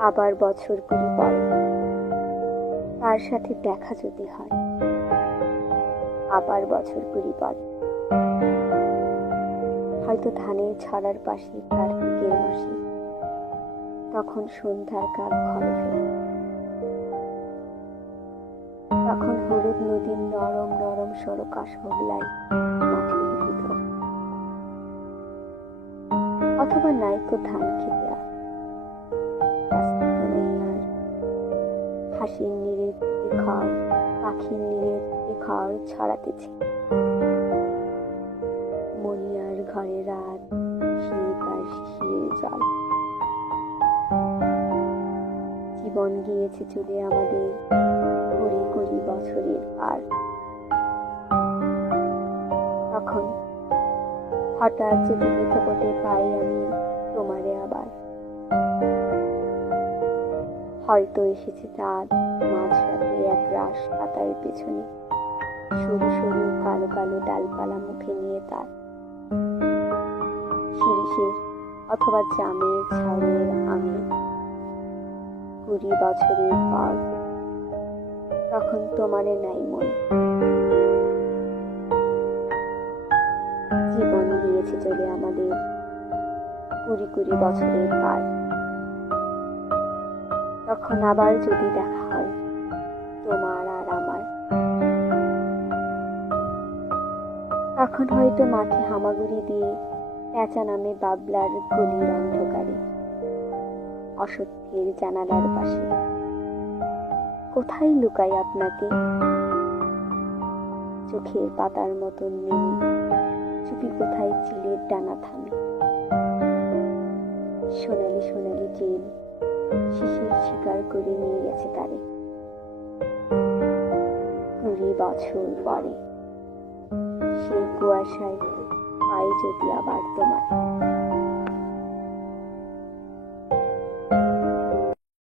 আবার বছর কুড়ি পরে। তার সাথে দেখা যদি হয়, আবার বছর কুড়ি পরে। হয়তো ধানের ছড়ার পাশে তার কার্তিকের মাসে তখন সন্ধ্যার কাল ঘরে তখন হলুদ নদীর নরম নরম সরকাশ হগলাই মাটির ভিতর। অথবা নাইকো ধান খেতে আর। হাসির থেকে খড় পাখির থেকে খড় ছড়াতেছে। মনিয়ার ঘরে রাত শীত আর শিশিরের জল। জীবন গিয়েছে চলে আমাদের কুড়ি কুড়ি বছরের পার। তখন হঠাৎ যদি মুখপটে পাই আমি তোমারে হয়তো এসেছে চাঁদ মাঝরাতে এক রাস পাতার পেছনে। সরু সরু কালো কালো ডালপালা মুখে নিয়ে তার শিরিষের অথবা জামের ছাউয়ের আমি কুড়ি বছরের পর তখন তোমারে নাই মনে। জীবন গিয়েছে চলে আমাদের কুড়ি কুড়ি বছরের পার। তখন আবার যদি দেখা হয়, তোমার আর আমার। তখন হয়তো মাঠে হামাগুড়ি দিয়ে পেঁচা নামে বাবলার গলির অন্ধকারে, অসত্যের জানালার পাশে। কোথায় লুকাই আপনাকে? চোখের পাতার মতন নেমে চুপি কোথায় চিলের ডানা থামে? সোনালি সোনালি চেন শিশির শিকার করে নিয়ে গেছে তারে। কুড়ি বছর পরে সেই কুয়াশায় পাই যদি আবার তোমার